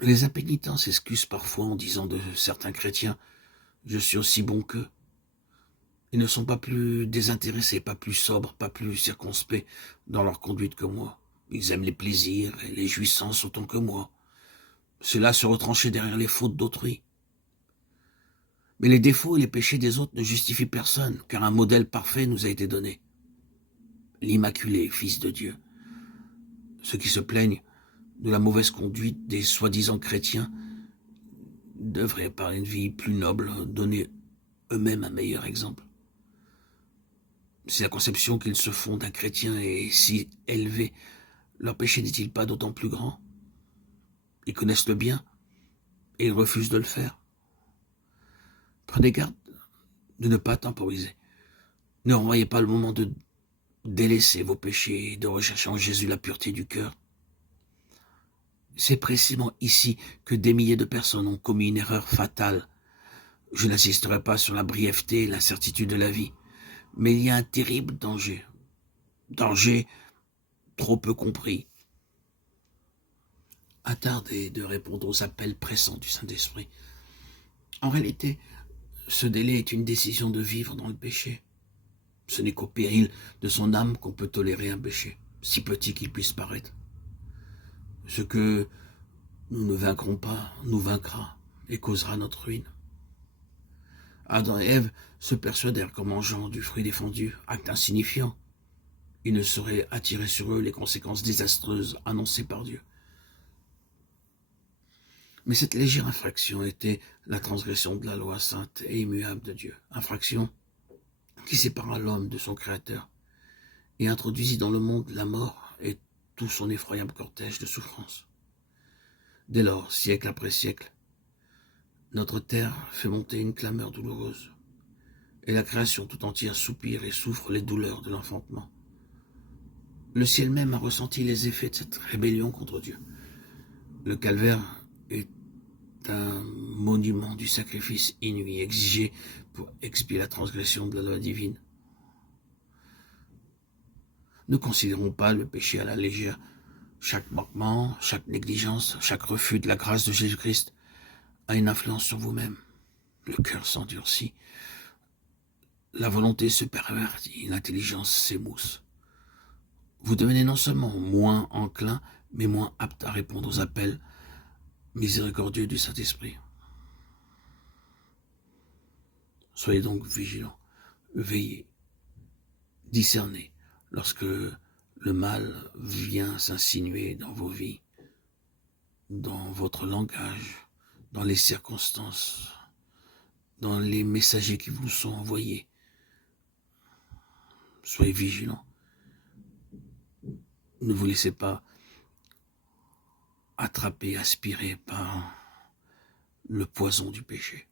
Les impénitents s'excusent parfois en disant de certains chrétiens « je suis aussi bon qu'eux ». Ils ne sont pas plus désintéressés, pas plus sobres, pas plus circonspects dans leur conduite que moi. Ils aiment les plaisirs et les jouissances autant que moi. Cela se retrancher derrière les fautes d'autrui. Mais les défauts et les péchés des autres ne justifient personne, car un modèle parfait nous a été donné. L'Immaculé, Fils de Dieu. Ceux qui se plaignent de la mauvaise conduite des soi-disant chrétiens devraient, par une vie plus noble, donner eux-mêmes un meilleur exemple. Si la conception qu'ils se font d'un chrétien est si élevée, leur péché n'est-il pas d'autant plus grand? Ils connaissent le bien et ils refusent de le faire. Prenez garde de ne pas temporiser. Ne renvoyez pas le moment de délaisser vos péchés et de rechercher en Jésus la pureté du cœur. C'est précisément ici que des milliers de personnes ont commis une erreur fatale. Je n'insisterai pas sur la brièveté et l'incertitude de la vie, mais il y a un terrible danger. Danger trop peu compris. Attardez de répondre aux appels pressants du Saint-Esprit. En réalité, ce délai est une décision de vivre dans le péché. Ce n'est qu'au péril de son âme qu'on peut tolérer un péché, si petit qu'il puisse paraître. Ce que nous ne vaincrons pas nous vaincra et causera notre ruine. Adam et Ève se persuadèrent qu'en mangeant du fruit défendu, acte insignifiant, ils ne sauraient attirer sur eux les conséquences désastreuses annoncées par Dieu. Mais cette légère infraction était la transgression de la loi sainte et immuable de Dieu. Infraction qui sépara l'homme de son Créateur et introduisit dans le monde la mort et tout son effroyable cortège de souffrances. Dès lors, siècle après siècle, notre terre fait monter une clameur douloureuse, et la création tout entière soupire et souffre les douleurs de l'enfantement. Le ciel même a ressenti les effets de cette rébellion contre Dieu. Le calvaire est un monument du sacrifice inouï exigé pour expier la transgression de la loi divine. Ne considérons pas le péché à la légère. Chaque manquement, chaque négligence, chaque refus de la grâce de Jésus-Christ a une influence sur vous-même. Le cœur s'endurcit, la volonté se pervertit, l'intelligence s'émousse. Vous devenez non seulement moins enclin, mais moins apte à répondre aux appels miséricordieux du Saint-Esprit. Soyez donc vigilants, veillez, discernez lorsque le mal vient s'insinuer dans vos vies, dans votre langage, dans les circonstances, dans les messagers qui vous sont envoyés. Soyez vigilants. Ne vous laissez pas attraper, aspirer par le poison du péché.